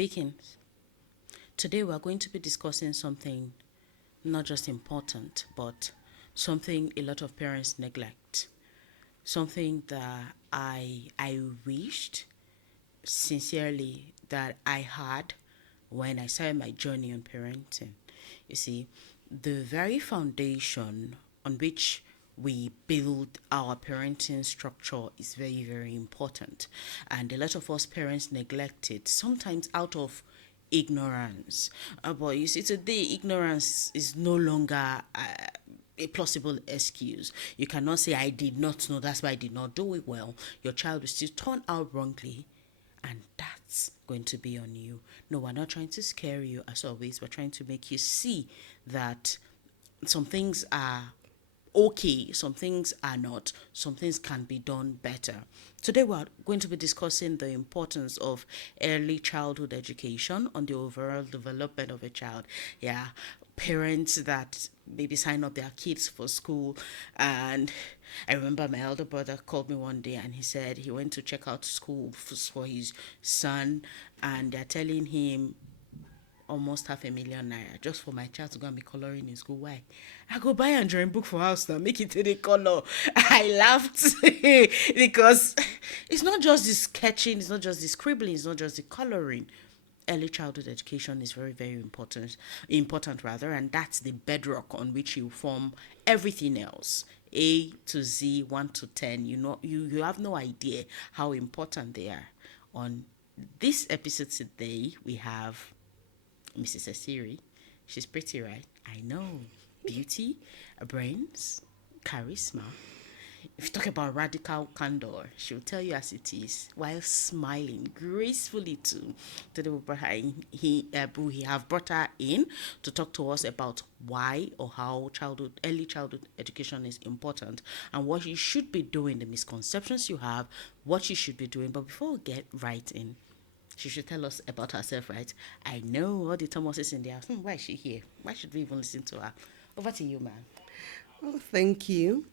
Beacons. Today we are going to be discussing something not just important, but something a lot of parents neglect. Something that I wished sincerely that I had when I started my journey on parenting. You see, the very foundation on which we build our parenting structure is very, very important. And a lot of us parents neglect it, sometimes out of ignorance. But you see, today, ignorance is no longer a plausible excuse. You cannot say, I did not know, that's why I did not do it well. Your child will still turn out wrongly, and that's going to be on you. No, we're not trying to scare you as always. We're trying to make you see that some things are okay, some things are not, some things can be done better. Today, we're going to be discussing the importance of early childhood education on the overall development of a child. Yeah, parents that maybe sign up their kids for school. And I remember my elder brother called me one day and he said he went to check out school for his son, and they're telling him almost 500,000 naira just for my child to go and be coloring in school. Why? I go buy and drawing book for house now, make it any color. I laughed because it's not just the sketching, it's not just the scribbling, it's not just the coloring. Early childhood education is very, very important rather, and that's the bedrock on which you form everything else. A to Z, 1 to 10. You have no idea how important they are. On this episode today, we have Mrs. Asiri. She's pretty, right? I know. Beauty, brains, charisma. If you talk about radical candor, she'll tell you as it is while smiling gracefully too. Today we have brought her in to talk to us about why or how early childhood education is important and what you should be doing, the misconceptions you have, what you should be doing. But before we get right in, she should tell us about herself, right? I know all the Thomases in the house. Why is she here? Why should we even listen to her? Over to you, ma'am. Oh, thank you.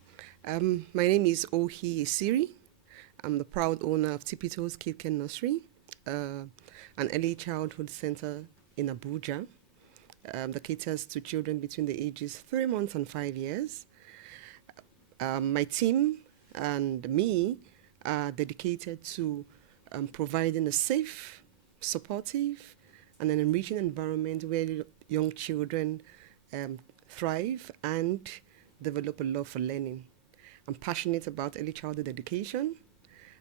My name is Ohi Isiri. I'm the proud owner of Tipito's Kid Care Nursery, an early childhood center in Abuja that caters to children between the ages 3 months and 5 years. My team and me are dedicated to providing a safe, supportive, and an enriching environment where young children thrive and develop a love for learning. I'm passionate about early childhood education,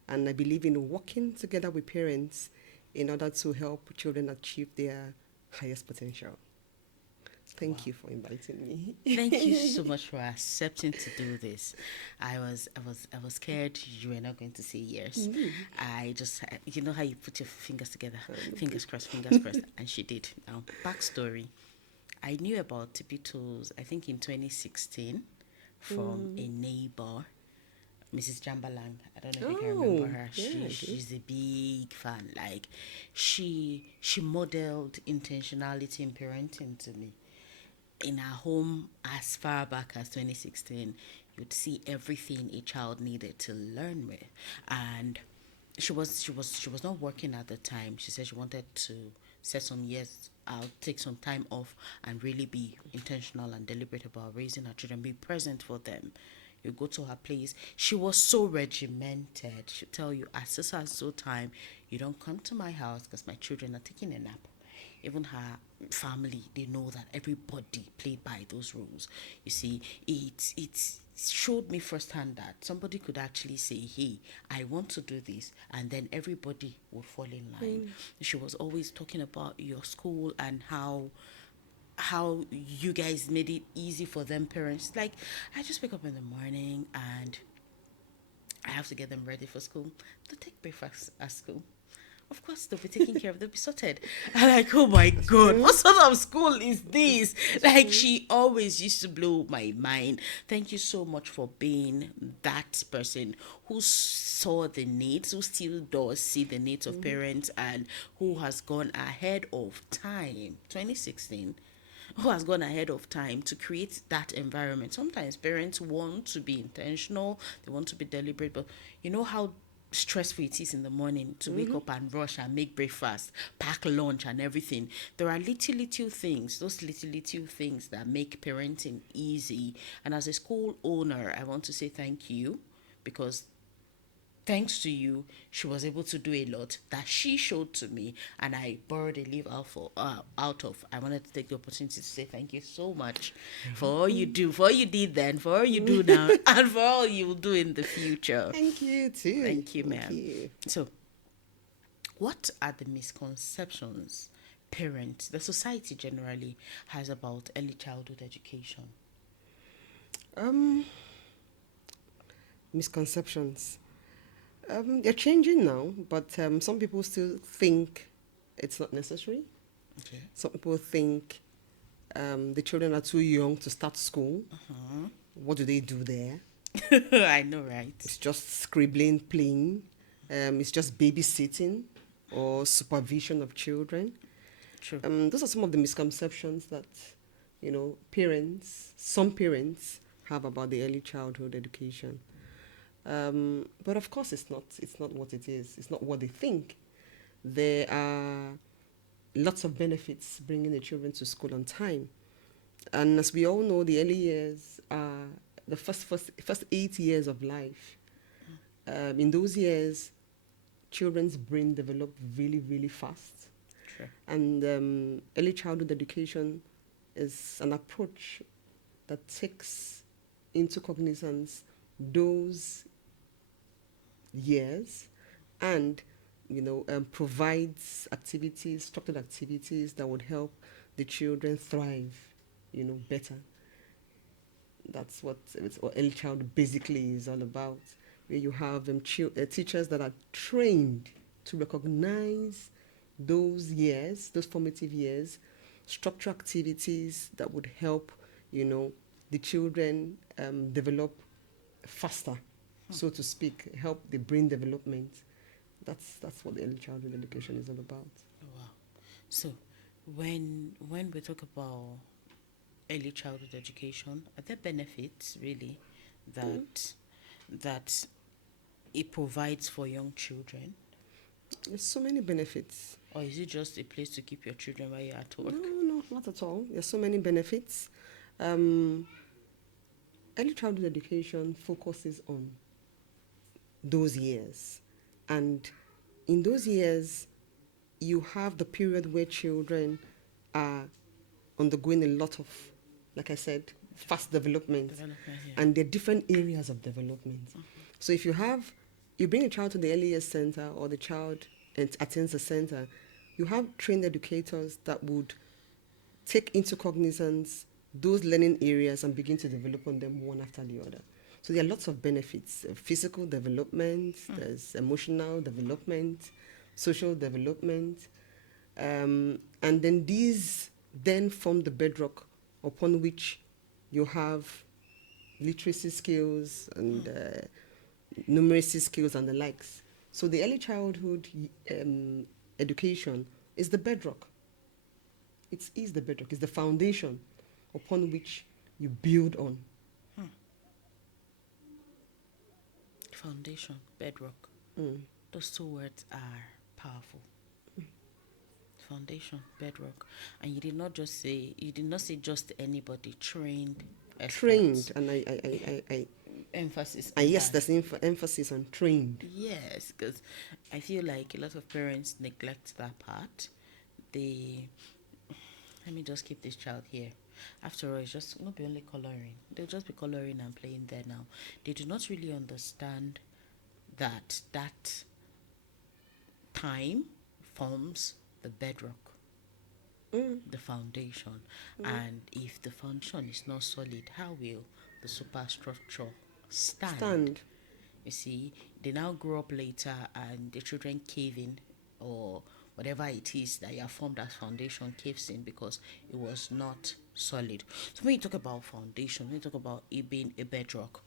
and I believe in working together with parents in order to help children achieve their highest potential. Wow. Thank you for inviting me. Thank you so much for accepting to do this. I was scared you were not going to say yes. I just, you know how you put your fingers together, fingers crossed, and she did. Now, backstory. I knew about Tippy Tools, I think in 2016, from a neighbor, Mrs. Jambalang. I don't know if you can remember Oh, her. yeah, I do. She's a big fan. Like, she modeled intentionality in parenting to me. In our home, as far back as 2016, you'd see everything a child needed to learn with. And she was not working at the time. She said she wanted to set some years out, take some time off, and really be intentional and deliberate about raising her children, be present for them. You go to her place. She was so regimented. She'll tell you, at so time, you don't come to my house because my children are taking a nap. Even her family, they know that everybody played by those rules. You see, it showed me firsthand that somebody could actually say, hey, I want to do this, and then everybody would fall in line. She was always talking about your school and how you guys made it easy for them parents. Like, I just wake up in the morning and I have to get them ready for school. They take breakfast at school. Of course, they'll be taken care of. They'll be sorted. I'm like, oh my God, what sort of school is this? Like, she always used to blow my mind. Thank you so much for being that person who saw the needs, who still does see the needs of parents, and who has gone ahead of time. 2016, who has gone ahead of time to create that environment. Sometimes parents want to be intentional, they want to be deliberate, but you know how stressful it is in the morning to wake up and rush and make breakfast, pack lunch and everything. There are little things, those little things that make parenting easy. And as a school owner, I want to say thank you, because thanks to you, she was able to do a lot that she showed to me, and I borrowed a leave out of. I wanted to take the opportunity to say thank you so much for all you do, for all you did then, for all you do now, and for all you will do in the future. Thank you too. Thank you, Thank ma'am. you. So, what are the misconceptions parents, the society generally, has about early childhood education? Misconceptions. They're changing now, but some people still think it's not necessary. Okay. Some people think the children are too young to start school. What do they do there? I know, right? It's just scribbling, playing. It's just babysitting or supervision of children. True. Those are some of the misconceptions that, some parents have about the early childhood education. But of course, it's not what it is. It's not what they think. There are lots of benefits bringing the children to school on time. And as we all know, the early years are the first 8 years of life. In those years, children's brain develop really, really fast. True. And early childhood education is an approach that takes into cognizance those years and provides structured activities that would help the children thrive better. That's what early childhood basically is all about, where you have teachers that are trained to recognize those years, those formative years, structure activities that would help the children develop faster, so to speak, help the brain development. That's what the early childhood education is all about. Oh, wow. So, when we talk about early childhood education, are there benefits really that it provides for young children, There's so many benefits. or is it just a place to keep your children while you're at work? No, not at all. There's so many benefits. Early childhood education focuses on those years. And in those years, you have the period where children are undergoing a lot of, like I said, fast development. Yeah. And there are different areas of development. So if you bring a child to the early years center, or the child attends the center, you have trained educators that would take into cognizance those learning areas and begin to develop on them one after the other. So there are lots of benefits: physical development, there's emotional development, social development, and then these then form the bedrock upon which you have literacy skills and numeracy skills and the likes. So the early childhood education is the bedrock. It is the bedrock. It's the foundation upon which you build on. Foundation, bedrock. Those two words are powerful. Foundation, bedrock. And you did not say just anybody, trained experts. Trained, and I Emphasis. and yes, there's emphasis on trained. Yes, because I feel like a lot of parents neglect that part. Let me just keep this child here. After all, it's just not be only coloring. They'll just be coloring and playing there now. They do not really understand that time forms the bedrock, the foundation. And if the foundation is not solid, how will the superstructure stand? You see, they now grow up later and the children cave in, or whatever it is that you have formed as foundation caves in because it was not solid. So when you talk about foundation, when you talk about it being a bedrock,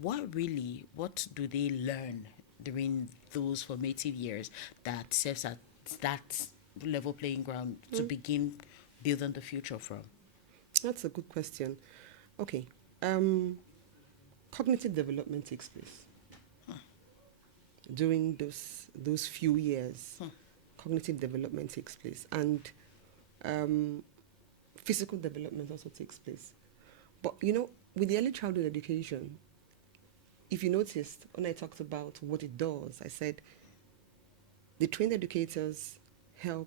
what do they learn during those formative years that serves as that level playing ground to begin building the future from? That's a good question. Okay. Cognitive development takes place. during those few years. Cognitive development takes place, and physical development also takes place. But with the early childhood education, if you noticed when I talked about what it does, I said the trained educators help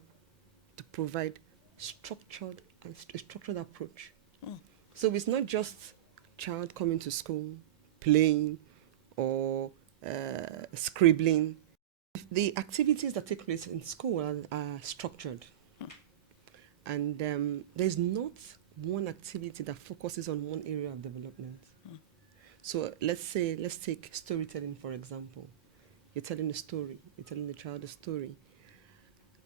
to provide a structured approach. So it's not just child coming to school, playing, or scribbling. The activities that take place in school are structured, and there's not one activity that focuses on one area of development. So let's take storytelling, for example. You're telling a story, you're telling the child a story.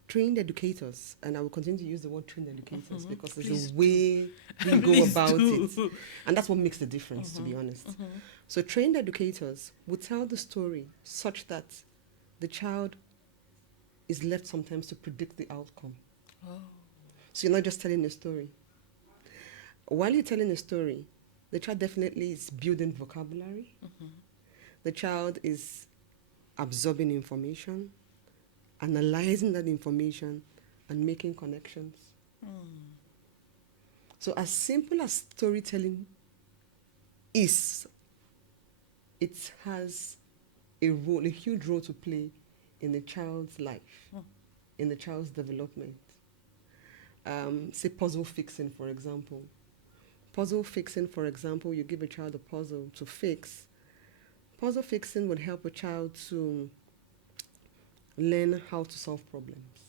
Trained educators, and I will continue to use the word trained educators because there's a way we go about it. And that's what makes the difference, to be honest. So trained educators will tell the story such that the child is left sometimes to predict the outcome. So you're not just telling a story. While you're telling a story, the child definitely is building vocabulary. The child is absorbing information, analyzing that information, and making connections. So as simple as storytelling is, it has a huge role to play in the child's life, in the child's development. Say puzzle fixing, for example. Puzzle fixing, for example, you give a child a puzzle to fix. Puzzle fixing would help a child to learn how to solve problems.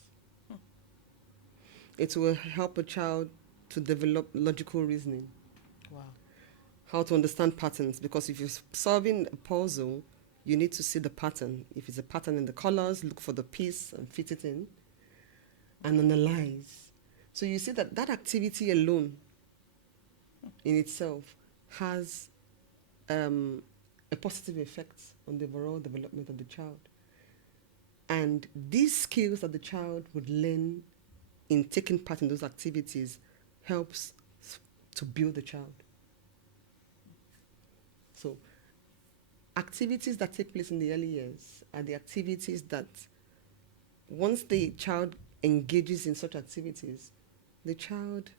It will help a child to develop logical reasoning. Wow. How to understand patterns, because if you're solving a puzzle, you need to see the pattern. If it's a pattern in the colors, look for the piece and fit it in and analyze. So you see that activity alone in itself has a positive effect on the overall development of the child. And these skills that the child would learn in taking part in those activities helps to build the child. So activities that take place in the early years are the activities that once the child engages in such activities, the child,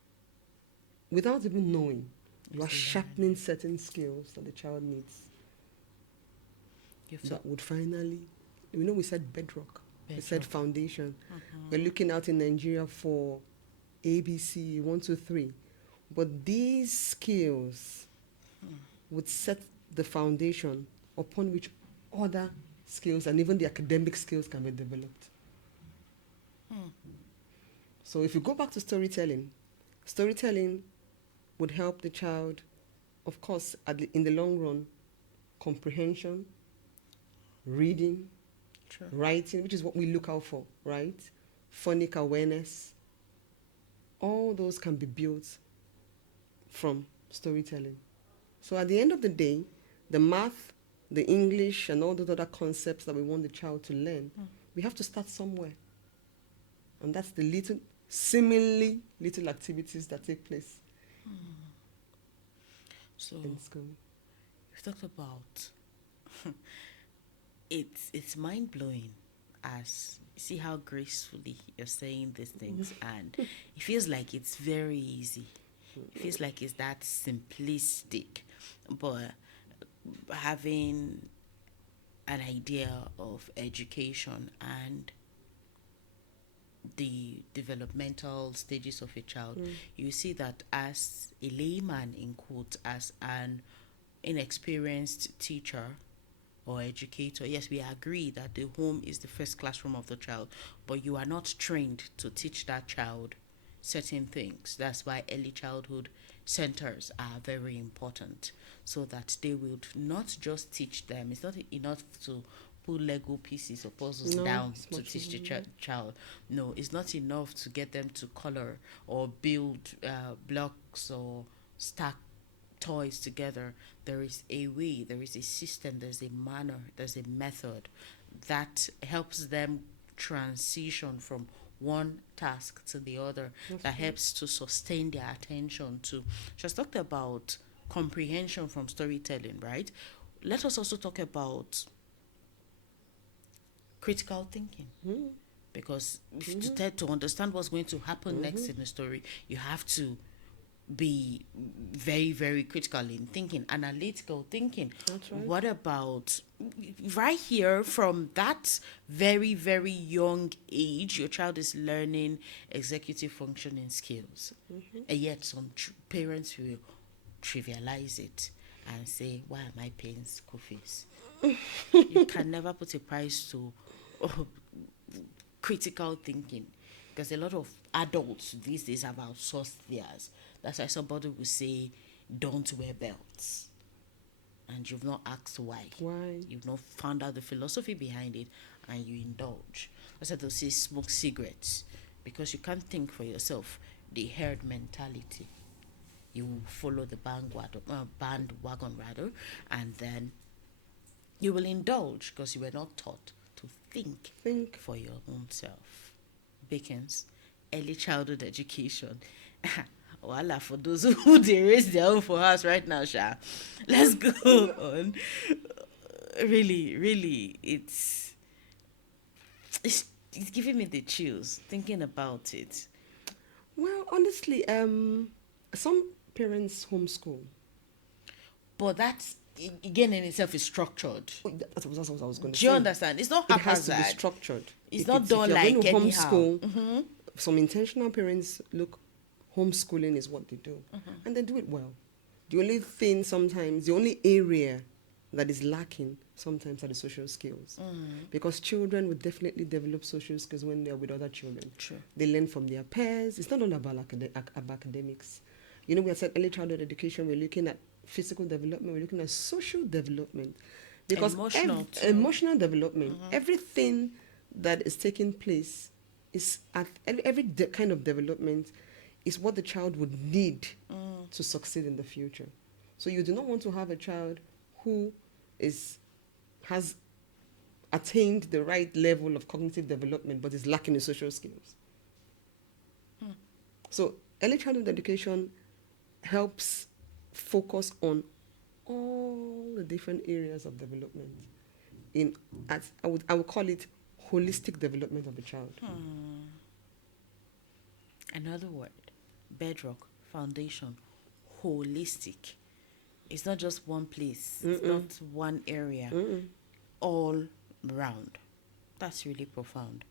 without even knowing, you are sharpening certain skills that the child needs. That would finally, we said bedrock. We said foundation. We're looking out in Nigeria for ABC 1, 2, 3. But these skills would set the foundation upon which other skills and even the academic skills can be developed. So if you go back to storytelling would help the child, of course, in the long run, comprehension, reading, writing, which is what we look out for, right? Phonic awareness. All those can be built from storytelling. So at the end of the day, the math, the English, and all those other concepts that we want the child to learn, we have to start somewhere. And that's the seemingly little activities that take place in school. We've talked about it's mind-blowing as you see how gracefully you're saying these things, and it feels like it's very easy. It feels like it's that simplistic, but having an idea of education and the developmental stages of a child, you see that as a layman, in quotes, as an inexperienced teacher or educator, yes, we agree that the home is the first classroom of the child, but you are not trained to teach that child certain things. That's why early childhood centers are very important, so that they will not just teach them. It's not enough to put Lego pieces or puzzles down to teach the child. No, it's not enough to get them to color or build blocks or stack toys together. There is a way, there is a system, there's a manner, there's a method that helps them transition from one task to the other, that helps to sustain their attention to. Just talked about comprehension from storytelling, right? Let us also talk about critical thinking. Because if to understand what's going to happen next in the story, you have to be very, very critical in thinking, analytical thinking. That's right. What about right here from that very, very young age, your child is learning executive functioning skills. And yet some parents will trivialize it and say, why am I paying school fees? You can never put a price to critical thinking, because a lot of adults these days have outsourced theirs. That's why somebody will say, don't wear belts. And you've not asked why. Why? You've not found out the philosophy behind it, and you indulge. That's why they'll say smoke cigarettes, because you can't think for yourself. The herd mentality. You follow the bandwagon rather, and then you will indulge because you were not taught to think for your own self. Bacons, early childhood education. Voila, for those who they raise their own for us right now, Sha. Let's go on. Really, really, it's giving me the chills thinking about it. Well, honestly, some parents homeschool. But that's again in itself is structured. That's what I was going to say. Do you understand? It's not It has to haphazard. be structured. It's not done if you're like going to anyhow. homeschool, some intentional parents look, homeschooling is what they do, and they do it well. The only thing sometimes, the only area that is lacking sometimes are the social skills, because children will definitely develop social skills when they are with other children. True. They learn from their peers. It's not all about academics. You know, we have said early childhood education. We're looking at physical development. We're looking at social development, because Emotional too. emotional development. Everything that is taking place is at every kind of development is what the child would need to succeed in the future. So you do not want to have a child who has attained the right level of cognitive development but is lacking in social skills. So early childhood education helps focus on all the different areas of development. I would call it holistic development of the child. Another word, bedrock, foundation, holistic. It's not just one place. It's not one area. All round. That's really profound.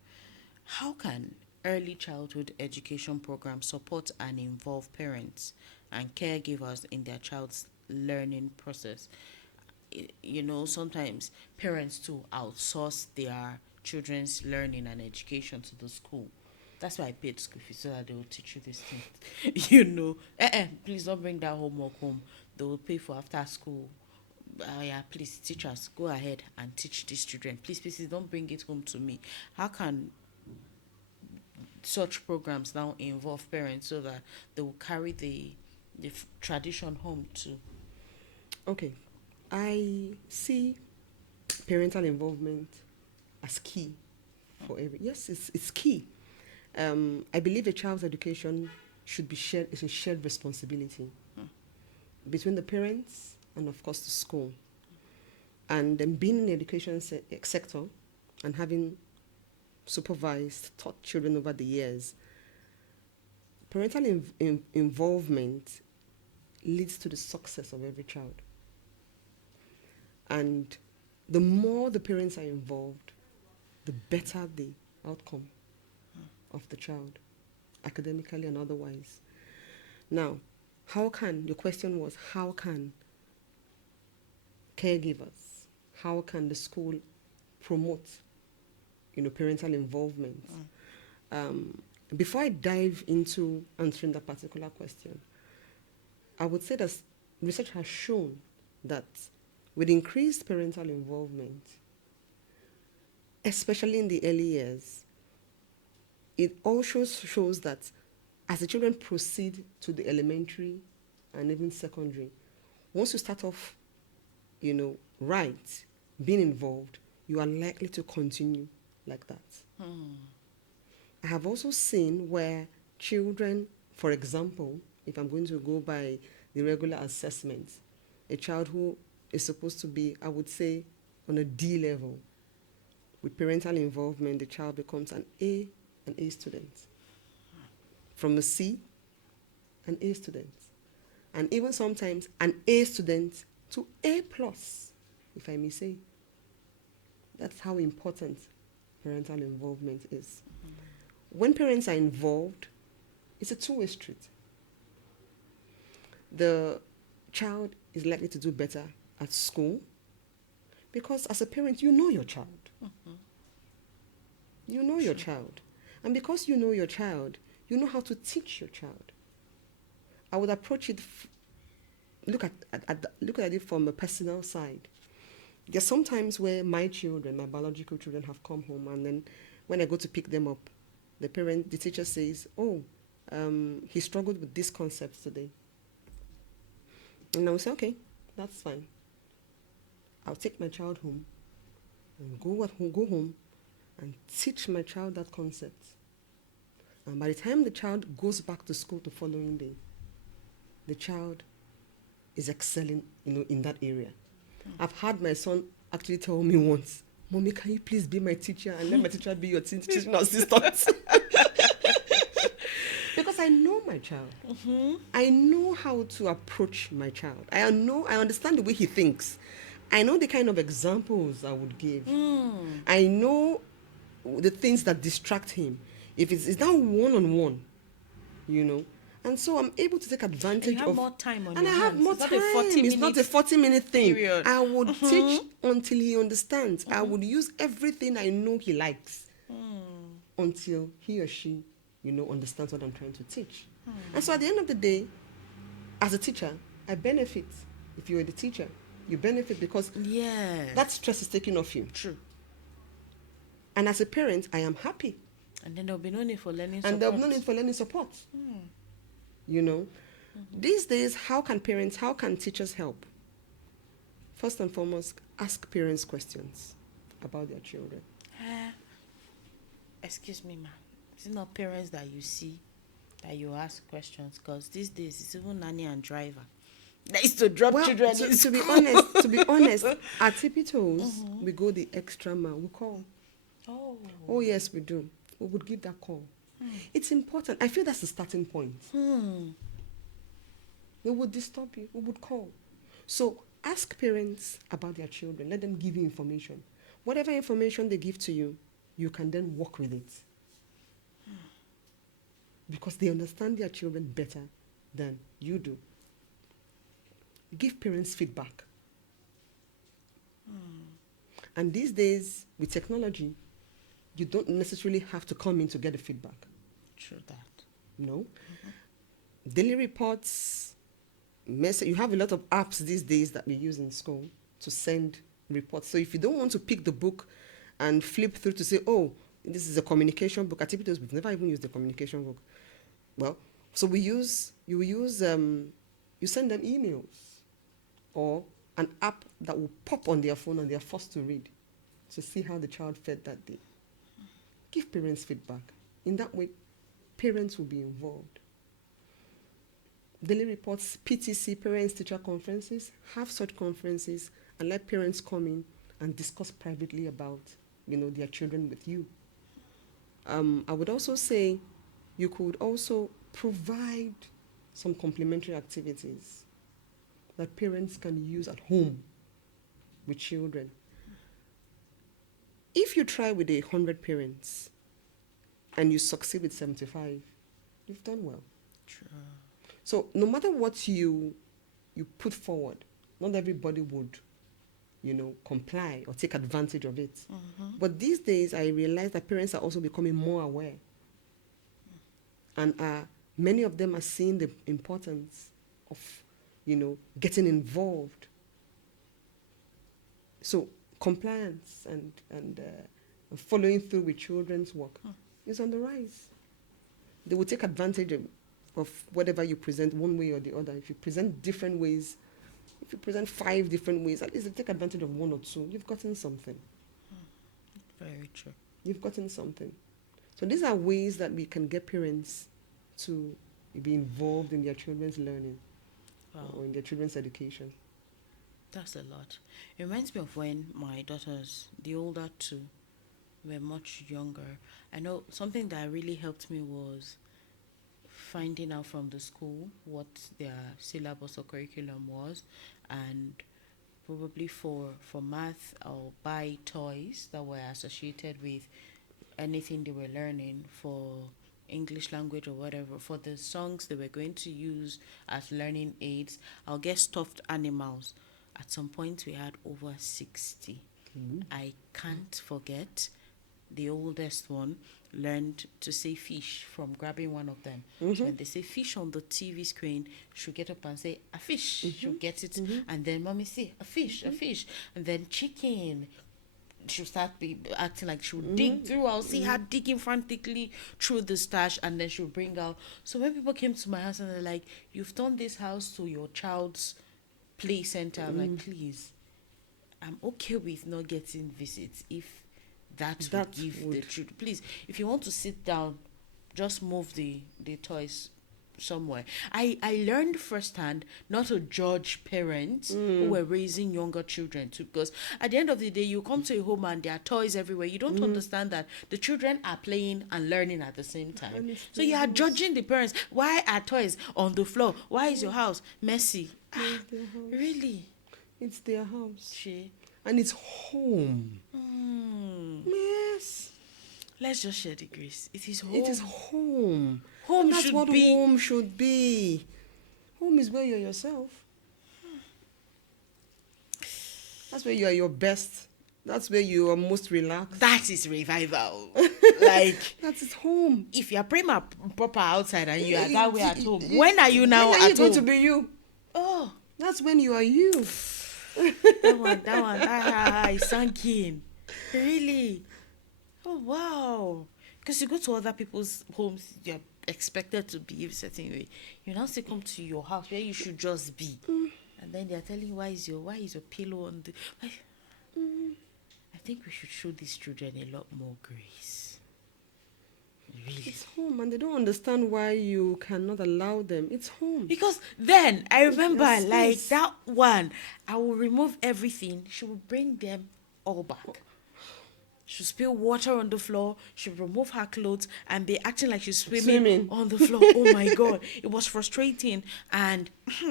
How can early childhood education programs support and involve parents and caregivers in their child's learning process? You know, sometimes parents too outsource their children's learning and education to the school. That's why I paid school fees, so that they will teach you this thing. You know, please don't bring that homework home. They will pay for after school. Yeah, please, teachers, go ahead and teach these children. Please, please, don't bring it home to me. How can such programs now involve parents so that they will carry the tradition home too? Okay, I see parental involvement as key for every. Yes, it's key. I believe a child's education should be shared. It's a shared responsibility between the parents and, of course, the school. And being in the education sector and having supervised, taught children over the years, parental involvement leads to the success of every child. And the more the parents are involved, the better the outcome of the child, academically and otherwise. Now, your question was, how can caregivers, how can the school promote, parental involvement? Before I dive into answering that particular question, I would say that research has shown that with increased parental involvement, especially in the early years, it also shows that as the children proceed to the elementary and even secondary, once you start off, right, being involved, you are likely to continue like that. I have also seen where children, for example, if I'm going to go by the regular assessment, a child who is supposed to be, I would say, on a D level, with parental involvement, the child becomes an A student. From a C, an A student. And even sometimes an A student to A plus, if I may say. That's how important parental involvement is. When parents are involved, it's a two-way street. The child is likely to do better at school because as a parent, you know your child. You know your child. And because you know your child, you know how to teach your child. I would approach it, look at it from a personal side. There's sometimes where my children, my biological children, have come home, and then when I go to pick them up, the teacher says, "Oh, he struggled with this concept today." And I will say, "Okay, that's fine. I'll take my child home and go home and teach my child that concept. And by the time the child goes back to school the following day, the child is excelling, in that area." I've had my son actually tell me once, "Mommy, can you please be my teacher and let my teacher be your teaching assistant?" Because I know my child. I know how to approach my child. I understand the way he thinks. I know the kind of examples I would give. I know the things that distract him. If it's now one-on-one, And so I'm able to take advantage and you have more time on your and I have hands. more It's time. not a 40 It's not a 40-minute thing. period. I would teach until he understands. I would use everything I know he likes until he or she, understands what I'm trying to teach. And so at the end of the day, as a teacher, I benefit. If you're the teacher, you benefit because that stress is taken off you. True. And as a parent, I am happy. And then there'll be no need for learning support. And there'll be no need for learning support. These days, how can teachers help? First and foremost, ask parents questions about their children. Excuse me, ma. Is it not parents that you see that you ask questions? Because these days, it's even nanny and driver. They used to drop children in to be honest, at Tippy Toes, we go the extra mile. We call. Oh, yes, we do. We would give that call. It's important. I feel that's the starting point. We would disturb you. We would call. So ask parents about their children. Let them give you information. Whatever information they give to you, you can then work with it. Because they understand their children better than you do. Give parents feedback. And these days, with technology, you don't necessarily have to come in to get the feedback. True that. No. Daily reports, you have a lot of apps these days that we use in school to send reports. So if you don't want to pick the book and flip through to say, "Oh, this is a communication book," at Tipitos, we've never even used the communication book. Well, so you send them emails or an app that will pop on their phone and they're forced to read to see how the child fared that day. Give parents feedback. In that way, parents will be involved. Daily reports, PTC, parents-teacher conferences, have such conferences and let parents come in and discuss privately about, their children with you. I would also say you could also provide some complementary activities that parents can use at home with children. If you try with 100 parents and you succeed with 75, you've done well. True. So no matter what you put forward, not everybody would, comply or take advantage of it. But these days, I realize that parents are also becoming more aware. And many of them are seeing the importance of, getting involved. So compliance and following through with children's work is on the rise. They will take advantage of whatever you present one way or the other. If you present different ways, if you present 5 different ways, at least you take advantage of 1 or 2. You've gotten something. Very true. You've gotten something. So these are ways that we can get parents to be involved in their children's learning or in their children's education. That's a lot. It reminds me of when my daughters, the older two, were much younger. I know something that really helped me was finding out from the school what their syllabus or curriculum was, and probably for math I'll buy toys that were associated with anything they were learning. For English language or whatever, for the songs they were going to use as learning aids, I'll get stuffed animals. At some point we had over 60. I can't forget the oldest one learned to say fish from grabbing one of them. So when they say fish on the TV screen, she'll get up and say a fish. She'll get it, and then mommy say a fish, a fish, and then chicken. She'll start acting like she'll dig through. I'll see her digging frantically through the stash, and then she'll bring out. So when people came to my house and they're like, "You've turned this house to your child's play center," I'm like, please, I'm okay with not getting visits if that would give the truth. Please, if you want to sit down, just move the toys somewhere. I learned firsthand not to judge parents who were raising younger children too, because at the end of the day, you come to a home and there are toys everywhere. You don't understand that the children are playing and learning at the same time. So you are judging the parents. Why are toys on the floor? Why is your house messy? Really? It's their house. She. And it's home. Yes. Let's just share the grace. It is home. It is home. Home That's should what be. home should be. Home is where you're yourself. That's where you are your best. That's where you are most relaxed. That is revival. Like, That is home. if you're prima proper outside and you are that way at home, when are you now when are you at going home? to be you? Oh, That's when you are you. that one, is sunk in. Really? Oh, wow. Because you go to other people's homes, you're expected to behave a certain way. You now still come to your house where you should just be. And then they're telling you, why is your pillow on the... I think we should show these children a lot more grace. Really. It's home, and they don't understand why you cannot allow them. It's home. Because then I remember, their like space. that one, I will remove everything. She will bring them all back. She'll spill water on the floor. She'll remove her clothes and be acting like she's swimming on the floor. Oh my God. It was frustrating. And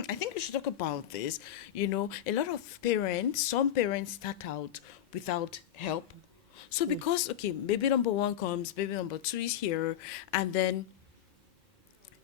I think we should talk about this. You know, a lot of parents, some parents start out without help. So because, okay, baby number one comes, baby number two is here, and then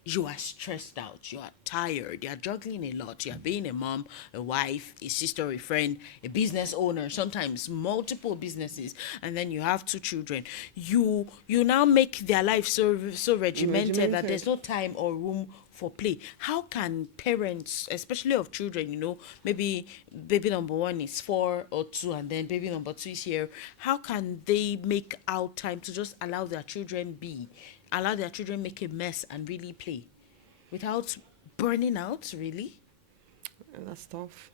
you are stressed out, you are tired, you are juggling a lot, you are being a mom, a wife, a sister, a friend, a business owner, sometimes multiple businesses, and then you have two children. You now make their life so regimented that there's no time or room for play. How can parents, especially of children, you know, maybe baby number one is 4 or 2 and then baby number 2 is here, how can they make out time to just allow their children make a mess and really play without burning out, really? And that's tough.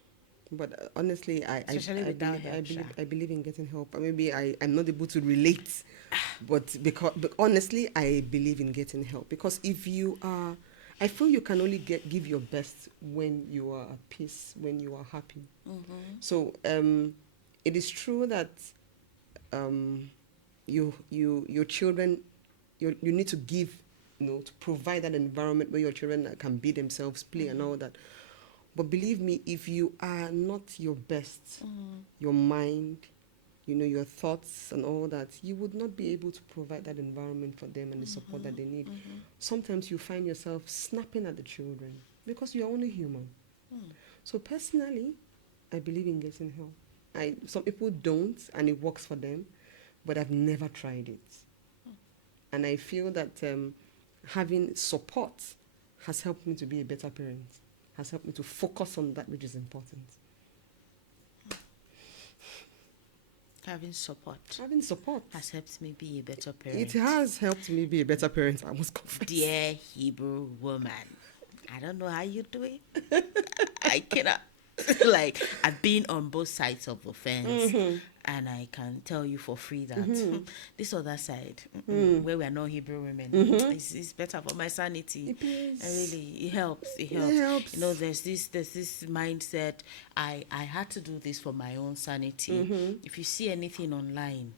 But honestly, Especially without help, I believe in getting help. Maybe I'm not able to relate, but honestly, I believe in getting help. Because if you are, I feel you can only give your best when you are at peace, when you are happy. So it is true that your children, you need to give, to provide that environment where your children can be themselves, play and all that. But believe me, if you are not your best, your mind, your thoughts and all that, you would not be able to provide that environment for them and the support that they need. Sometimes you find yourself snapping at the children because you are only human. So personally, I believe in getting help. Some people don't, and it works for them, but I've never tried it. And I feel that having support has helped me to be a better parent, has helped me to focus on that which is important. Having support has helped me be a better parent. It has helped me be a better parent, I must confess. Dear Hebrew woman, I don't know how you do it. I cannot. Like, I've been on both sides of the fence, and I can tell you for free that this other side, where we are not Hebrew women, it's better for my sanity. It is. And really, it helps. It helps. There's this mindset. I had to do this for my own sanity. If you see anything online,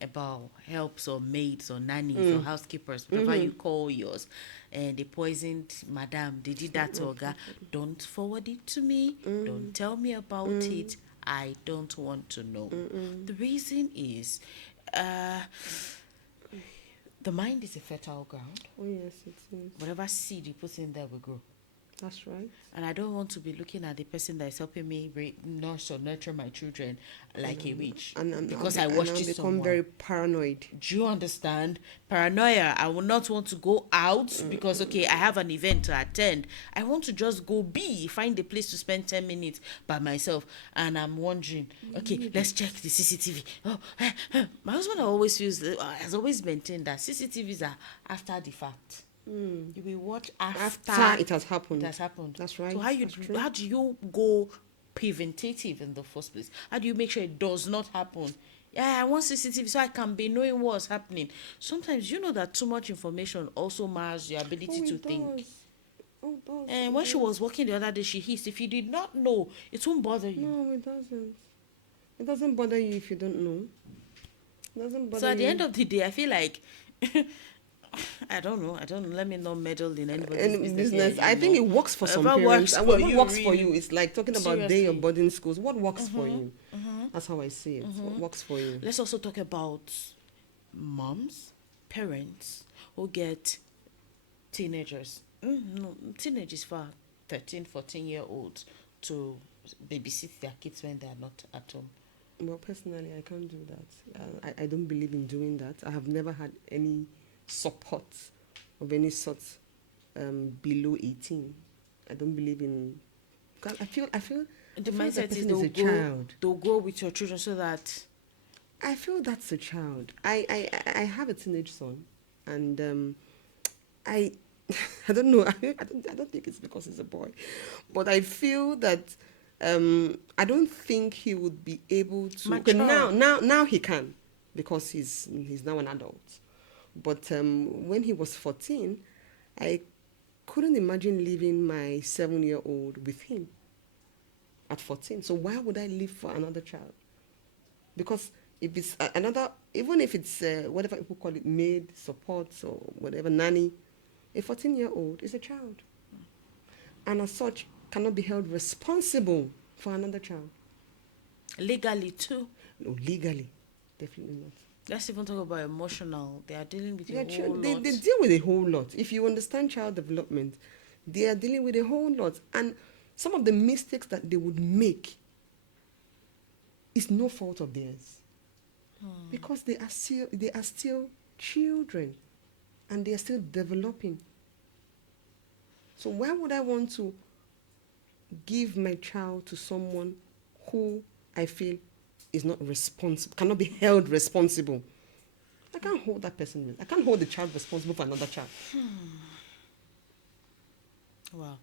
about helps or maids or nannies or housekeepers, whatever you call yours, and they poisoned madam, they did that to Oga. Don't forward it to me. Don't tell me about it. I don't want to know. The reason is the mind is a fertile ground. Oh yes, it is. Whatever seed you put in there will grow. That's right. And I don't want to be looking at the person that is helping me nurse or nurture my children like a witch. Because I watched it become very paranoid. Do you understand? Paranoia. I will not want to go out because, okay, I have an event to attend. I want to just go find a place to spend 10 minutes by myself. And I'm wondering, okay, let's check the CCTV. Oh, my husband has always maintained that CCTVs are after the fact. You will watch after it has happened. It has happened. That's right. So how do you go preventative in the first place? How do you make sure it does not happen? Yeah, I want CCTV so I can be knowing what's happening. Sometimes you know that too much information also mars your ability to think. Oh, it does. And when she was working the other day, she hissed. If you did not know, it won't bother you. No, it doesn't. It doesn't bother you if you don't know. It doesn't bother you. So at the end of the day, I feel like I don't know. Let me not meddle in anybody's business. Here, I think it works for some parents. And what works for you is like talking about day or boarding schools. What works for you? That's how I see it. What works for you? Let's also talk about moms, parents who get teenagers. Teenagers for 13, 14-year-olds to babysit their kids when they are not at home. Well, personally, I can't do that. I don't believe in doing that. I have never had any support of any sort below 18. I don't believe in. I feel the mindset is a child. They'll go with your children so that. I feel that's a child. I have a teenage son, and I don't know. I don't think it's because he's a boy, but I feel that I don't think he would be able to. Okay, now he can, because he's now an adult. But when he was 14, I couldn't imagine leaving my 7-year-old with him at 14. So why would I live for another child? Because if it's even if it's whatever people call it, maid, support, or whatever, nanny, a 14-year-old is a child. And as such, cannot be held responsible for another child. Legally too? No, legally, definitely not. Let's even talk about emotional. They are dealing with a whole lot. They deal with a whole lot. If you understand child development, they are dealing with a whole lot. And some of the mistakes that they would make is no fault of theirs. Because they are still children, and they are still developing. So why would I want to give my child to someone who I feel is not responsible, cannot be held responsible? I can't hold that person. I can't hold the child responsible for another child. Wow.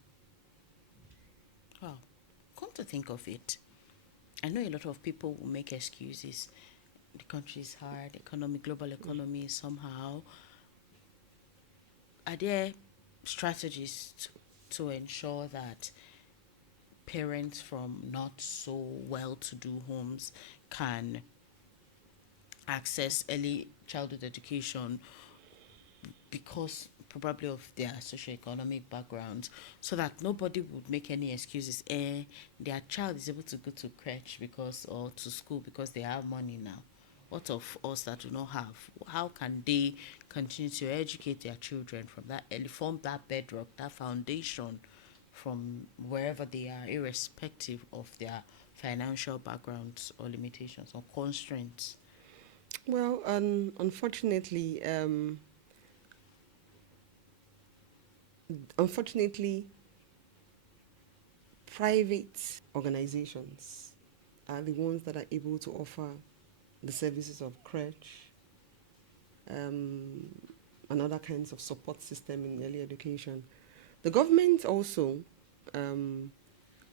Come to think of it, I know a lot of people will make excuses. The country is hard, global economy somehow. Are there strategies to ensure that parents from not so well-to-do homes can access early childhood education because probably of their socioeconomic backgrounds, so that nobody would make any excuses? Their child is able to go to crèche or to school because they have money now. What of us that do not have? How can they continue to educate their children from that early, form that bedrock, that foundation from wherever they are, irrespective of their financial backgrounds or limitations or constraints? Well, unfortunately, private organizations are the ones that are able to offer the services of crèche and other kinds of support system in early education. The government also,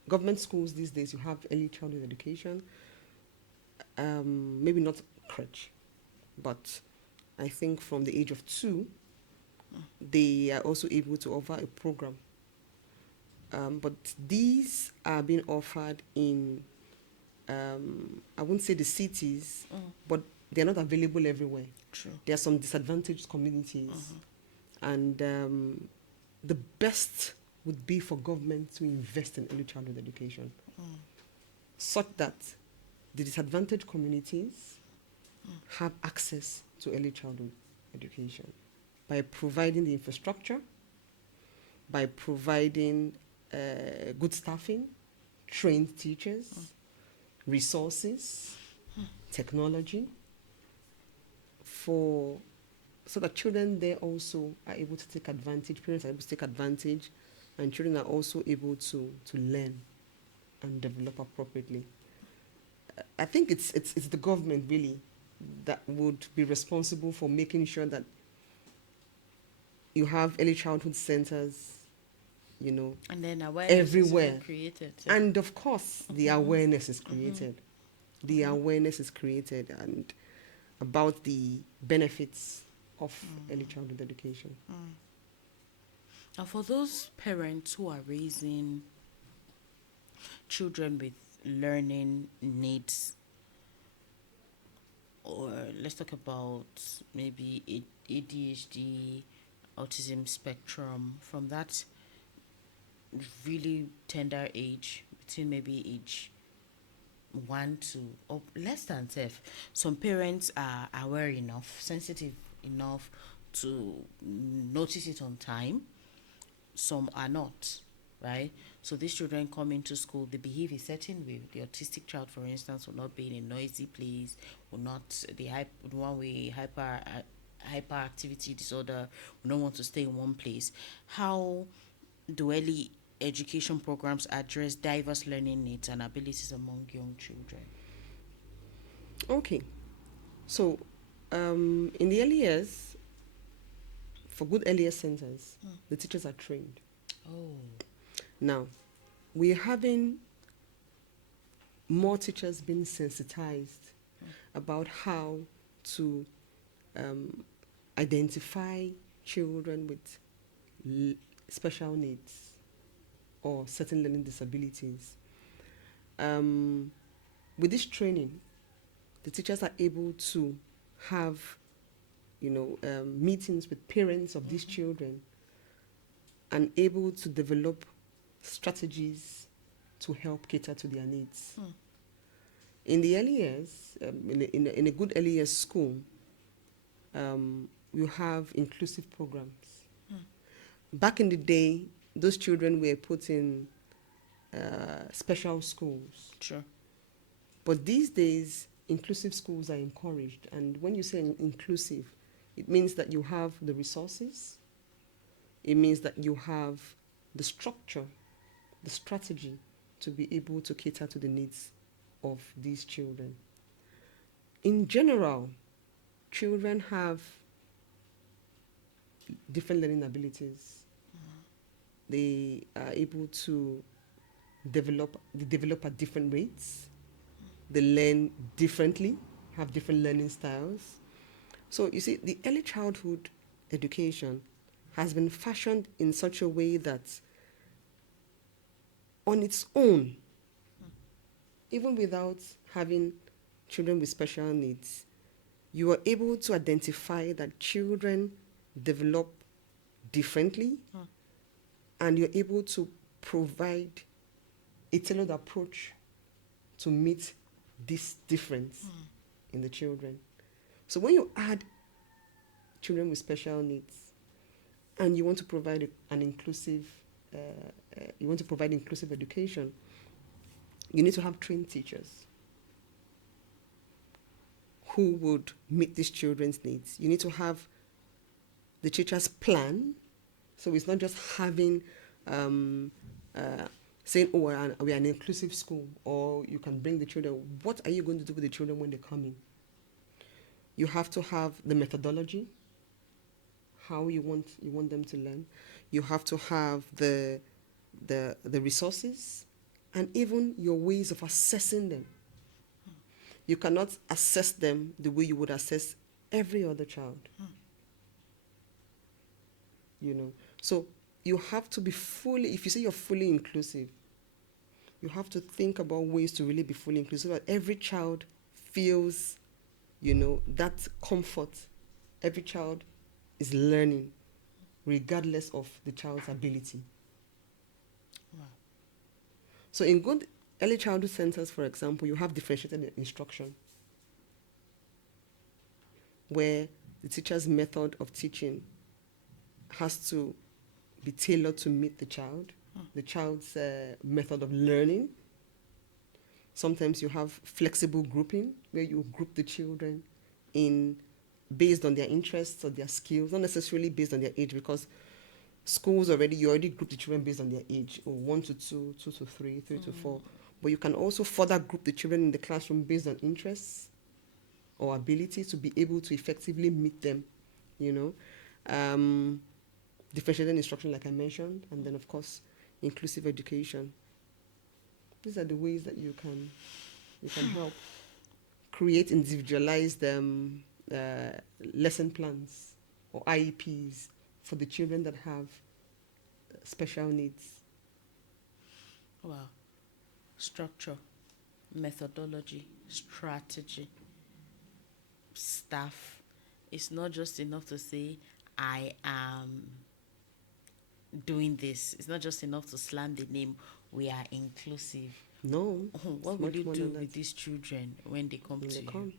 government schools these days, you have early childhood education, maybe not crèche, but I think from the age of 2, they are also able to offer a program. But these are being offered in, I won't say the cities, but they're not available everywhere. True. There are some disadvantaged communities, and the best would be for government to invest in early childhood education, such that the disadvantaged communities have access to early childhood education by providing the infrastructure, by providing good staffing, trained teachers, resources, technology, so that children there also are able to take advantage, parents are able to take advantage, and children are also able to learn and develop appropriately. I think it's the government really that would be responsible for making sure that you have early childhood centers, And then awareness everywhere. is created. And of course, the awareness is created. The awareness is created and about the benefits of early childhood education. And for those parents who are raising children with learning needs, or let's talk about maybe ADHD, autism spectrum, from that really tender age, between maybe age 1 to or less than 12, some parents are aware enough, sensitive enough to notice it on time. Some are not, right? So these children come into school, they behave a certain way. The autistic child, for instance, will not be in a noisy place, will not the one way hyperactivity disorder, will not want to stay in one place. How do early education programs address diverse learning needs and abilities among young children? Okay, so in the early years, for good early year centers, the teachers are trained. Oh. Now, we're having more teachers being sensitized about how to identify children with special needs or certain learning disabilities. With this training, the teachers are able to have, meetings with parents of these children and able to develop strategies to help cater to their needs. In the early years, in a good early years school, you have inclusive programs. Back in the day, those children were put in special schools. Sure. But these days, inclusive schools are encouraged. And when you say inclusive, it means that you have the resources, it means that you have the structure, the strategy to be able to cater to the needs of these children. In general, children have different learning abilities. They are able to develop at different rates. They learn differently, have different learning styles. So you see, the early childhood education has been fashioned in such a way that on its own, even without having children with special needs, you are able to identify that children develop differently, and you're able to provide a tailored approach to meet this difference in the children. So when you add children with special needs and you want to provide an inclusive, inclusive education, you need to have trained teachers who would meet these children's needs. You need to have the teachers plan. So it's not just having, saying, oh, we are an inclusive school, or you can bring the children. What are you going to do with the children when they come in? You have to have the methodology, how you want them to learn. You have to have the resources, and even your ways of assessing them. You cannot assess them the way you would assess every other child. So you have to be if you say you're fully inclusive, you have to think about ways to really be fully inclusive so that every child feels that comfort. Every child is learning regardless of the child's ability. Wow. So in good early childhood centers, for example, you have differentiated instruction where the teacher's method of teaching has to be tailored to meet the child's method of learning. Sometimes you have flexible grouping where you group the children in based on their interests or their skills, not necessarily based on their age, because schools you already group the children based on their age, or 1 to 2, 2 to 3, 3 to 4. But you can also further group the children in the classroom based on interests or ability to be able to effectively meet them, differentiated instruction, like I mentioned, and then, of course, inclusive education. These are the ways that you can help create individualized lesson plans or IEPs for the children that have special needs. Wow. Structure, methodology, strategy, staff. It's not just enough to say, I am doing this. It's not just enough to slam the name, we are inclusive. No. What will you do with these children when they come to you?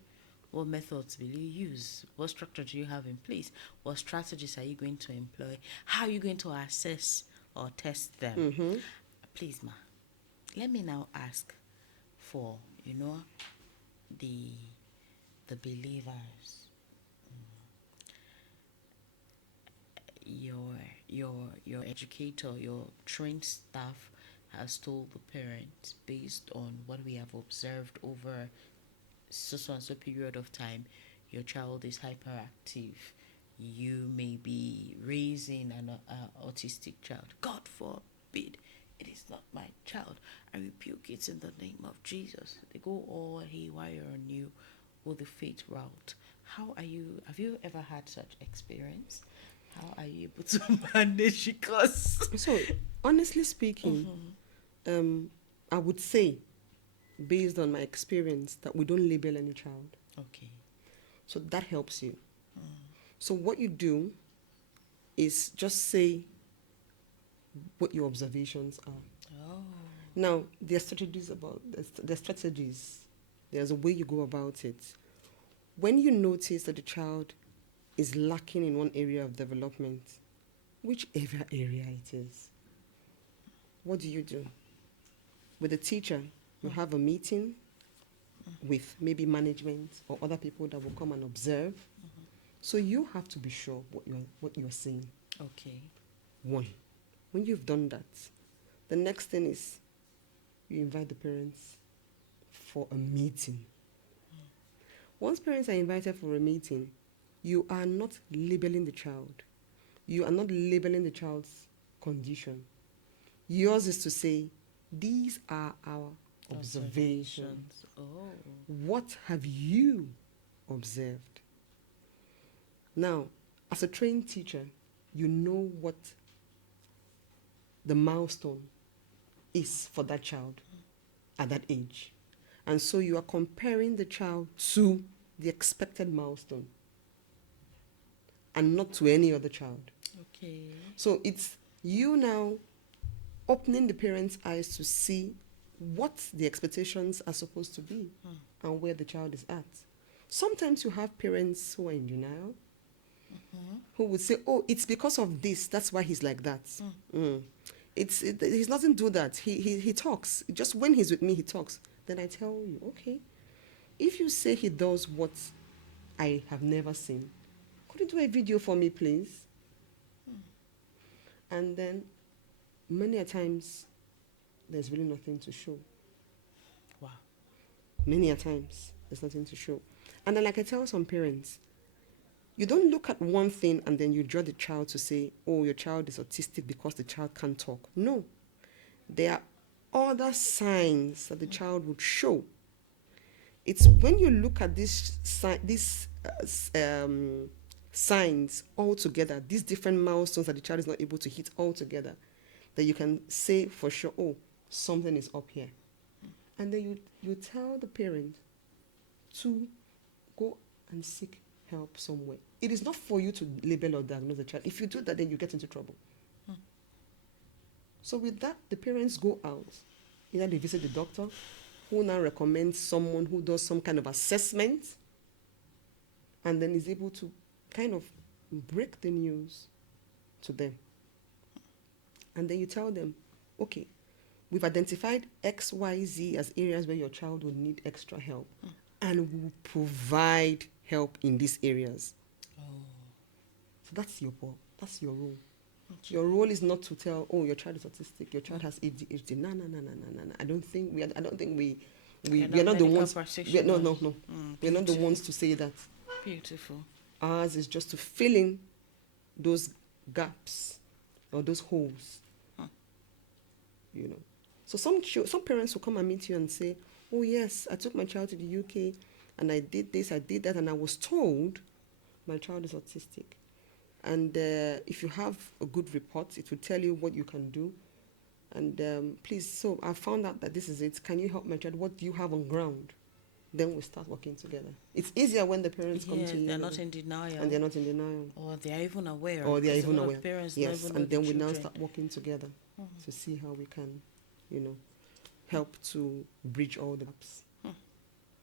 What methods will you use? What structure do you have in place? What strategies are you going to employ? How are you going to assess or test them? Mm-hmm. Please, ma, let me now ask for, the believers. Your educator, your trained staff has told the parents, based on what we have observed over so and so period of time, your child is hyperactive. You may be raising an autistic child. God forbid, it is not my child. I rebuke it in the name of Jesus. They go all haywire on you with the faith route. Have you ever had such experience? How are you able to manage? Because so, honestly speaking, I would say, based on my experience, that we don't label any child. Okay. So that helps you. So what you do is just say what your observations are. Oh. Now, there are strategies. There's a way you go about it. When you notice that the child is lacking in one area of development, whichever area it is, what do you do? With the teacher, you have a meeting with maybe management or other people that will come and observe. So you have to be sure what you're saying. Okay. One, when you've done that, the next thing is you invite the parents for a meeting. Once parents are invited for a meeting, you are not labeling the child. You are not labeling the child's condition. Yours is to say, these are our observations. Oh. What have you observed? Now, as a trained teacher, you know what the milestone is for that child at that age. And so you are comparing the child to the expected milestone and not to any other child. Okay. So it's you now opening the parents' eyes to see what the expectations are supposed to be and where the child is at. Sometimes you have parents who are in denial, who would say, oh, it's because of this, that's why he's like that. He doesn't do that. He talks. Just when he's with me, he talks. Then I tell you, okay, if you say he does what I have never seen, could you do a video for me, please? And then many a times, there's really nothing to show. Wow. Many a times, there's nothing to show. And then, like I tell some parents, you don't look at one thing and then you draw the child to say, oh, your child is autistic because the child can't talk. No. There are other signs that the child would show. It's when you look at these signs all together, these different milestones that the child is not able to hit all together, that you can say for sure, oh, something is up here. And then you tell the parent to go and seek help somewhere. It is not for you to label or diagnose a child. If you do that, then you get into trouble. So with that, the parents go out. Either they visit the doctor, who now recommends someone who does some kind of assessment, and then is able to kind of break the news to them. And then you tell them, okay, we've identified X, Y, Z as areas where your child will need extra help, and we'll provide help in these areas. So that's your role. Your role is not to tell, oh, your child is autistic, your child has ADHD. No. I don't think we are not the ones. No. We're not the ones to say that. Beautiful. Ours is just to fill in those gaps or those holes. You know. So some parents will come and meet you and say, oh yes, I took my child to the UK and I did this, I did that, and I was told my child is autistic. And if you have a good report, it will tell you what you can do. And please, so I found out that this is it. Can you help my child? What do you have on ground? Then we start working together. It's easier when the parents come to you. They're not in denial. And they're not in denial. Or they are even aware. Or they are even aware. Parents yes, don't even and know then we now children. start working together to see how we can, help to bridge all the gaps.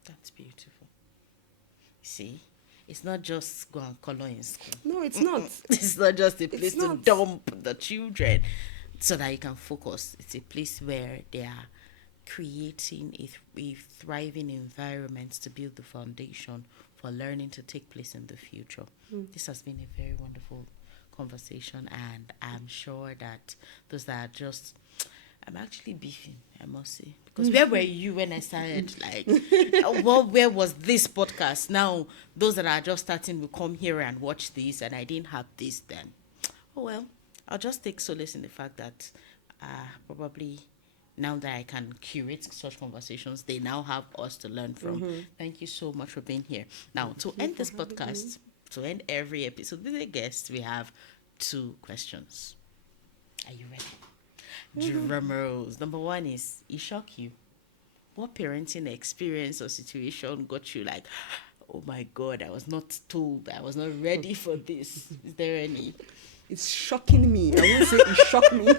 That's beautiful. See? It's not just go and color in school. No, it's not. It's not just a place to not. dump the children so that you can focus. It's a place where they are creating a thriving environment to build the foundation for learning to take place in the future. This has been a very wonderful conversation, and I'm sure that those that are just... I'm actually beefing, I must say. Because where were you when I started? Where was this podcast? Now, those that are just starting will come here and watch this, and I didn't have this then. Oh, well, I'll just take solace in the fact that probably now that I can curate such conversations, they now have us to learn from. Thank you so much for being here. Now, to end this podcast, to end every episode with a guest, we have 2 questions. Are you ready? Drum rolls. Number 1 is, it shock you? What parenting experience or situation got you like, oh my God, I was not told, I was not ready for this? Is there any? It's shocking me. I won't say it shocked me.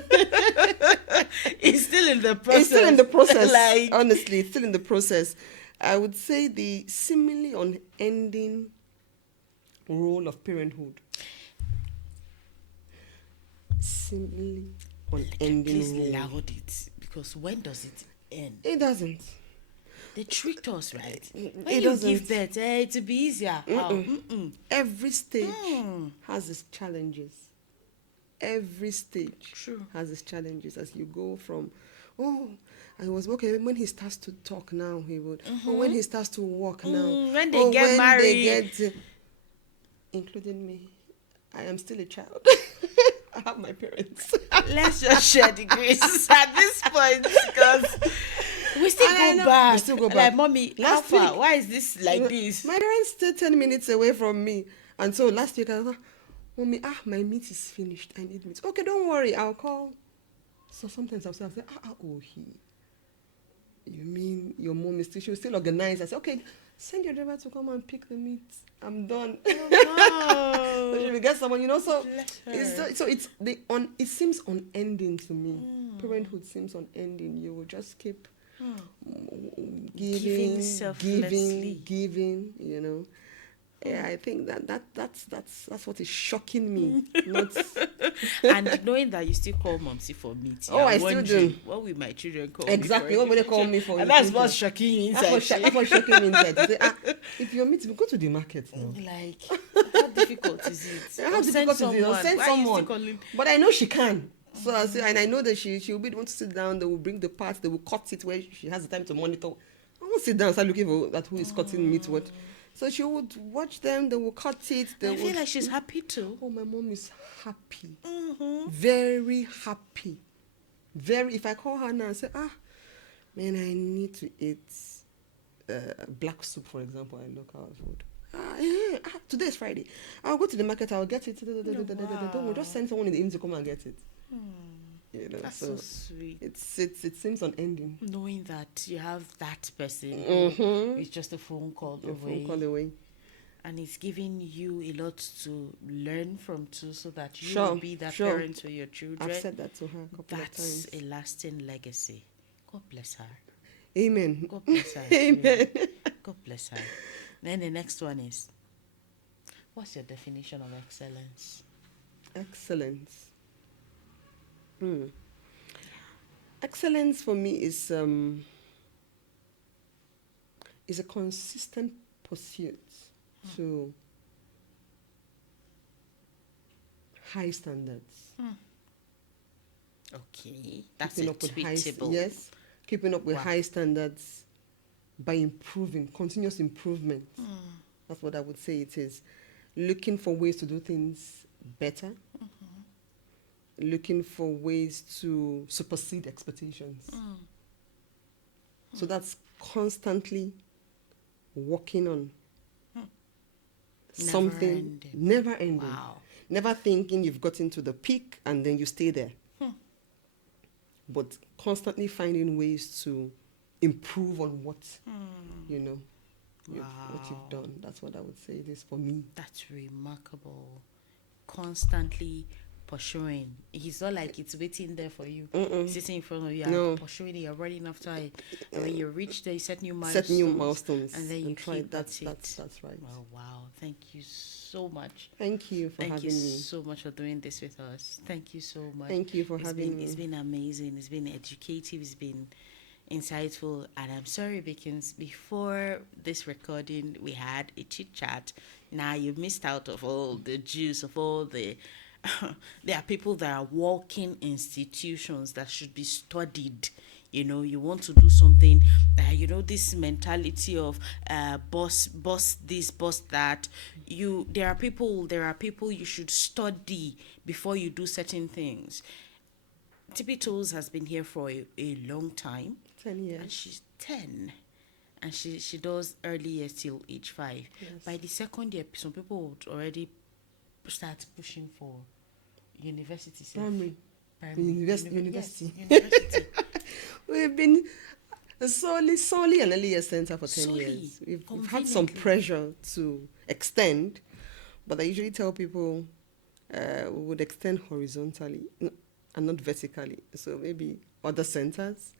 It's still in the process. It's still in the process. Honestly, it's still in the process. I would say the seemingly unending role of parenthood. Seemingly unending Please role. loud it, because when does it end? It doesn't. They tricked us, right? When It you doesn't. give birth, it'll be easier. Every stage has its challenges. Every stage True. has its challenges as you go from, I was okay. When he starts to talk now, he would. When he starts to walk now. When they get married. Including me. I am still a child. I have my parents. Let's just share the grace at this point, because we still go back. We still go back. Like, mommy, Last Alpha, week- why is this like this? My parents stay 10 minutes away from me. And so last week I thought, Mommy, my meat is finished. I need meat. Okay, don't worry. I'll call. So sometimes I'll say, you mean your mom is still, she'll still organize. I say, okay, send your driver to come and pick the meat. I'm done. Oh, So she will get someone, so Bless her. it seems unending to me. Parenthood seems unending. You will just keep Giving selflessly. giving. Yeah, I think that's what is shocking me. Not And knowing that you still call Momsy for meat. Oh, I you're still wondering, do. what will my children call Exactly, me for? what will they call me for in And the that's future? what's shocking you inside. that's what shocking me inside. To say, if you're meeting, go to the market now. Like, how difficult is it? How Or difficult is it? Or send Why are you still someone. calling? But I know she can. So I say, and I know that she'll be the one to sit down. They will bring the parts. They will cut it where she has the time to monitor. I won't sit down and start looking for that who is cutting meat what. So she would watch them. They will cut it. I feel like she's happy too. Oh, my mom is happy. Very happy. Very. If I call her now and say, man, I need to eat black soup, for example, I local food. Today is Friday. I'll go to the market. I'll get it. Don't worry, just send someone in the evening to come and get it. That's so sweet. It seems unending. Knowing that you have that person, Mm-hmm. it's just a phone call A away. phone call away. And it's giving you a lot to learn from too, so that you will Sure, be that sure. parent for your I've children. said that to her a couple of That's times. a lasting legacy. God bless her. Amen. God bless her. Really. Amen. God bless her. Then the next one is, what's your definition of excellence? Excellence. Hmm. Excellence for me is a consistent pursuit to high standards. Okay, that's Keeping a up with tweetable. yes, keeping up with Wow. high standards by improving, continuous improvement. That's what I would say it is. Looking for ways to do things better, looking for ways to supersede expectations. So that's constantly working on something, ending. never ending. Wow. Never thinking you've gotten to the peak and then you stay there. But constantly finding ways to improve on what, you know, what you've Wow. done. That's what I would say it is for me. That's remarkable. Constantly pursuing. It's not like it's waiting there for you, sitting in front of you, No. pursuing it, you're running after it. And when you reach there, you set new Set new milestones. milestones And then you try. keep That's at it. that's right. Oh, wow. Thank you so much. Thank you for Thank you having me. so much for doing this with us. Thank you so much. Thank you for It's having been, it's me. been amazing. It's been educative. It's been insightful. And I'm sorry because before this recording, we had a chit chat. Now you missed out of all the juice of all the. There are people that are walking institutions that should be studied. You know, you want to do something, this mentality of boss this, boss that. There are people you should study before you do certain things. Tippy Tools has been here for a long time, 10 and years. she's 10, and she does early years till age 5. Yes. By the second year, some people would already start pushing for university. Primary. University. Yes, university. We've been solely an early years center for 10 Solely, years. We've had some conveniently. pressure to extend, but I usually tell people we would extend horizontally and not vertically. So maybe other centers,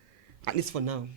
at least for now.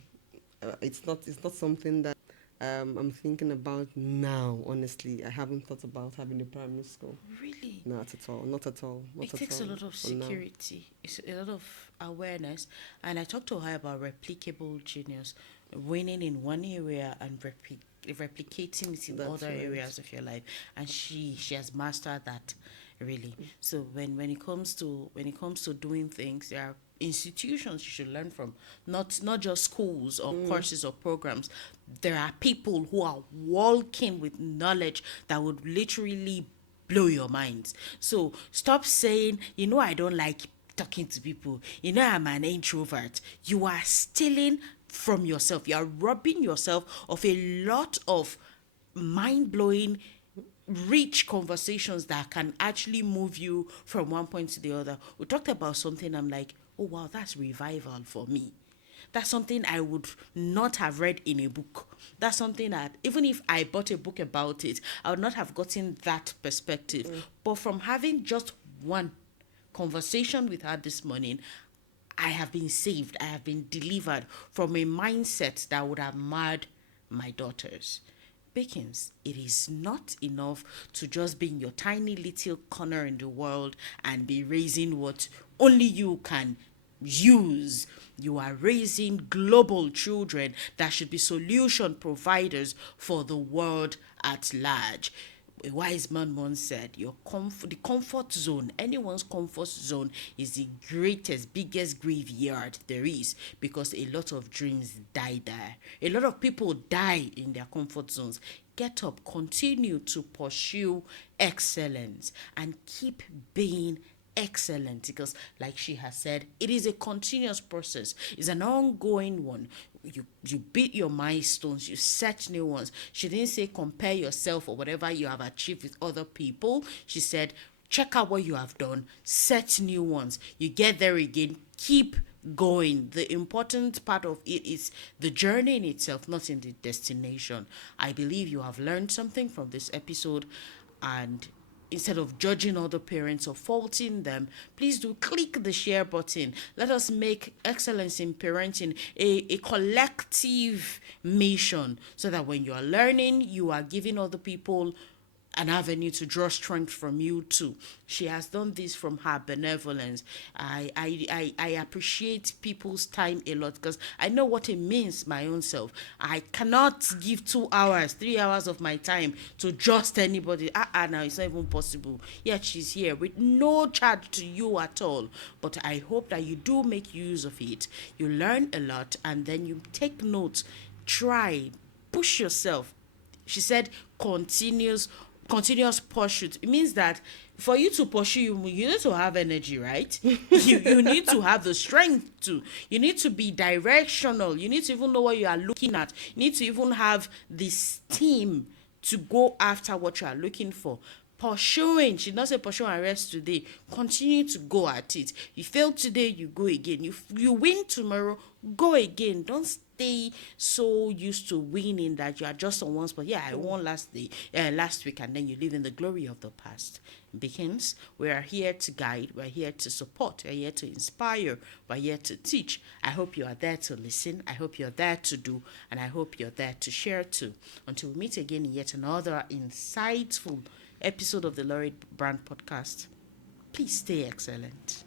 It's not something that I'm thinking about now. Honestly, I haven't thought about having a primary school. Really? Not at all. Not at all. Not It at takes all a lot of for now. security. It's a lot of awareness. And I talked to her about replicable genius, winning in one area and replicating it in That's other right. areas of your life. And she has mastered that, really. So when it comes to doing things, there are institutions you should learn from, not just schools or courses or programs. There are people who are walking with knowledge that would literally blow your minds. So stop saying, I don't like talking to people. I'm an introvert. You are stealing from yourself. You are robbing yourself of a lot of mind blowing, rich conversations that can actually move you from one point to the other. We talked about something, I'm like, oh wow, that's revival for me. That's something I would not have read in a book. That's something that, even if I bought a book about it, I would not have gotten that perspective. But from having just one conversation with her this morning, I have been saved. I have been delivered from a mindset that would have marred my daughters. Bakins, it is not enough to just be in your tiny little corner in the world and be raising what only you can use. You are raising global children that should be solution providers for the world at large. A wise man once said, the comfort zone, anyone's comfort zone is the greatest, biggest graveyard there is, because a lot of dreams die there. A lot of people die in their comfort zones. Get up, continue to pursue excellence, and keep being excellent, because like she has said, it is a continuous process. It's an ongoing one. You beat your milestones, you set new ones. She didn't say compare yourself or whatever you have achieved with other people. She said check out what you have done, set new ones. You get there again, keep going. The important part of it is the journey in itself, not in the destination. I believe you have learned something from this episode, and instead of judging other parents or faulting them, please do click the share button. Let us make excellence in parenting a collective mission, so that when you are learning, you are giving other people an avenue to draw strength from you too. She has done this from her benevolence. I appreciate people's time a lot, because I know what it means my own self. I cannot give 2 hours, 3 hours of my time to just anybody. Now it's not even possible. Yet she's here with no charge to you at all. But I hope that you do make use of it. You learn a lot, and then you take notes. Try, push yourself. She said continuous pursuit. It means that for you to pursue, you need to have energy, right? You need to have the strength to. You need to be directional. You need to even know what you are looking at. You need to even have this team to go after what you are looking for. Pursuing, she did not say pursue and rest today. Continue to go at it. You fail today, you go again. You win tomorrow, go again. Don't stay so used to winning that you are just on one spot. Yeah, I won last week, and then you live in the glory of the past. Because we are here to guide, we're here to support, we're here to inspire, we're here to teach. I hope you are there to listen. I hope you're there to do, and I hope you're there to share too. Until we meet again in yet another insightful episode of the Laurie Brand Podcast, please stay excellent.